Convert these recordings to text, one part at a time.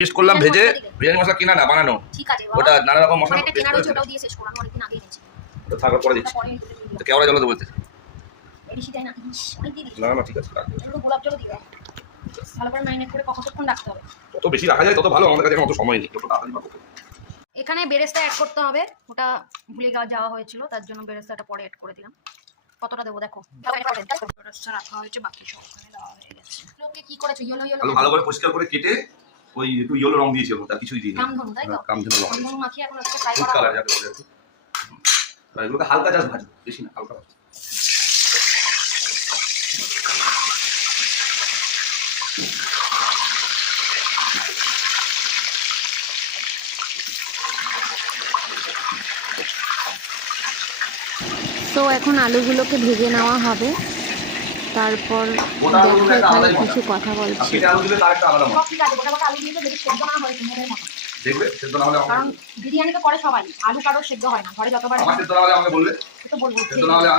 Test করলাম ভেজে বিরিয়ানি মশলা কিনা না বানানো। ঠিক আছে ওটা নানা রকম মশলা এটা কেনা রয়েছে, ওটাও দিয়ে শেষ করলাম অনেকদিন আগেই এনেছি। ওটা থাকার পরে দিচ্ছি। তো কেওড়া জল তো বলতে এডিশি দেয় না, আমি দিয়ে দিচ্ছি। না না ঠিক আছে রাখো। একটু গোলাপ জল দিয়ে দাও। ভালো করে ম্যারিনেট করে কতক্ষণ রাখতে হবে? যত বেশি রাখা যায় তত ভালো, আমাদের কাছে এখন অত সময় নেই, যত তাড়াতাড়ি পাবো। এখানে বেরেস্তা অ্যাড করতে হবে, ওটা ভুলে যাওয়া হয়েছিল, তার জন্য বেরেস্তাটা পরে অ্যাড করে দিলাম। কতটা দেবো দেখো, বেরেস্তা রাখা হয়েছে, বাকি সব ওখানে দেওয়া হয়ে গেছে। লোকে কি করেছো, ইয়েলো ইয়েলো ভালো করে পরিষ্কার করে কেটে ওই একটু ইয়েলো রং দিয়েছিল, তার কিছুই দিইনি। কামধনু তাই তো, কামধনু রং কামধনু মাখিয়ে এখন হচ্ছে ফ্রাই ফুড করা কালার হবে। যাকে বলে আর কি। আর এগুলোকে হালকা জাস্ট ভাজো, বেশি না, হালকা ভাজো। তো এখন আলুগুলোকে ভেজে নেওয়া হবে, তারপর দেখো এখানে কিছু কথা বলছি। কেটে আলু দিলে তার একটা আলাদা মজা। সব ঠিক আছে, গোটা গোটা আলু দিয়ে তো যদি সেদ্ধ না হয় তোমাদের মতো দেখবে সেদ্ধ না হলে কারণ বিরিয়ানি তো করে সবাই, আলু কারো সেদ্ধ হয় না, ঘরে যতবার আমার সেদ্ধ না হলে আমাকে বলবে, তো বলবো। সেদ্ধ না হলে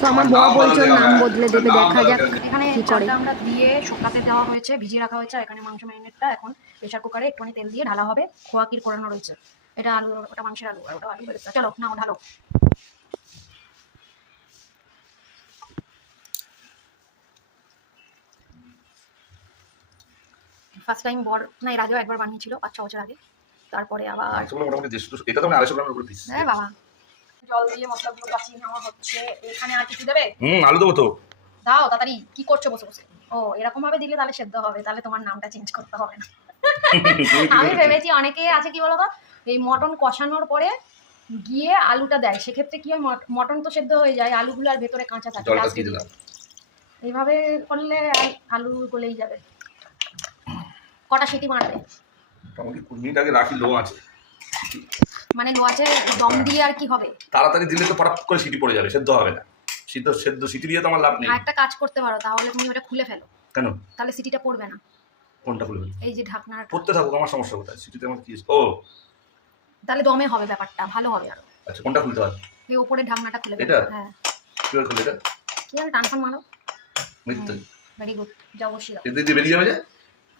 তো আমার বর বলছে ওর নাম বদলে দেবে, দেখা যাক এখানে কি করে। চালটা আমরা দিয়ে শুকাতে দেওয়া হয়েছে, ভিজিয়ে রাখা হয়েছে। এখানে মাংস ম্যারিনেটটা এখন প্রেসার কুকারে একটুখানি তেল দিয়ে ঢালা হবে, খোয়া ক্ষীর করানো রয়েছে। এটা আলু, ওটা মাংসের আলু, আর ওটা আলু বেরেস্তা। চলো নাও ঢালো। ফার্স্ট টাইম বর না, এর আগেও একবার বানিয়েছিল 5-6 বছর আগে, তারপরে আবার মোটামুটি এটা তো মানে 250 গ্রামের উপরে পিস। হ্যাঁ বাবা। জল দিয়ে মশলাগুলো কষিয়ে নেওয়া হচ্ছে। এখানে আর কিছু দেবে? আলু দেবো তো। দাও তাড়াতাড়ি, কি করছো বসে বসে? ও এরকম ভাবে দিলে তাহলে সেদ্ধ হবে, তাহলে তোমার নামটা চেঞ্জ করতে হবে না। আমি ভেবেছি অনেকে আছে কি বলতো, এই মটন কষানোর পরে গিয়ে আলুটা দেয়, সেক্ষেত্রে কি হয়, মটন তো সেদ্ধ হয়ে যায়, আলুগুলো আর ভেতরে কাঁচা থাকে। জলটা দিয়ে দিলাম। এইভাবে করলে আলু গলেই যাবে। কটা সিটি মারবে? মোটামুটি 20 মিনিট আগে রাখি, লো আছে মানে লো আছে, দম দিয়ে আর কি হবে? তাড়াতাড়ি দিলে তো পটাপ করে সিটি পড়ে যাবে, সেদ্ধ হবে না। সেদ্ধ সিটি দিয়ে তো আমার লাভ নেই। আর একটা কাজ করতে পারো, তাহলে তুমি ওটা খুলে ফেলো। কেন? তাহলে সিটিটা পড়বে না। কোনটা খুলবে? এই যে ঢাকনাটা পড়তে থাকুক, আমার সমস্যা কোথায়? সিটিতে আমার কি? ও তাহলে দমে হবে, ব্যাপারটা ভালো হবে আরো। আচ্ছা, কোনটা খুলতে হবে? এই উপরে ঢাকনাটা খুলে এটা? হ্যাঁ। কিভাবে খুলবে এটা? কি আর টানফান মারো। মিথ্যে। ভেরি গুড, যাও বসিয়ে দাও। এতে দিয়ে বেরিয়ে যাবে যে?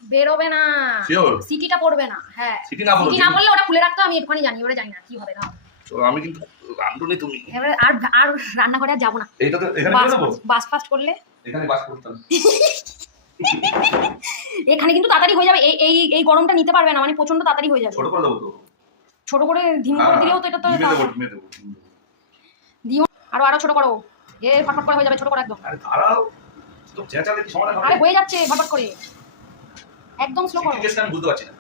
বেরোবে না, শিওর? সিটিটা পড়বে না। হ্যাঁ, সিটি না পড়লে? সিটি না পড়লে ওটা খুলে রাখতে, আমি একটুখানি জানি, ওটা জানি না কি হবে। দাও চলো, আমি কিন্তু রাঁধুনি তুমি। এবারে আর রান্নাঘরে আর যাবো না। এইটা তো এখানে বাস দিয়ে দেবো? বাস ফাস্ট করলে এখানে বাস করতাম। এখানে কিন্তু তাড়াতাড়ি হয়ে যাবে। এই গরমটা নিতে পারবে না, মানে প্রচন্ড তাড়াতাড়ি হয়ে যাবে। ছোট করে দেবো তো? ছোট করে ধিমি করে দিলেও তো এটা তো ডিমে দেবো। দিও, আরো ছোট করো। ফটফট করে হয়ে যাবে, ছোট করে একদম। আরে দাঁড়াও, তো চেঁচালে কি সমাধান হবে? আরে হয়ে যাচ্ছে ফটফট করে, একদম স্লো করো। আমি বুঝতে পারছি না।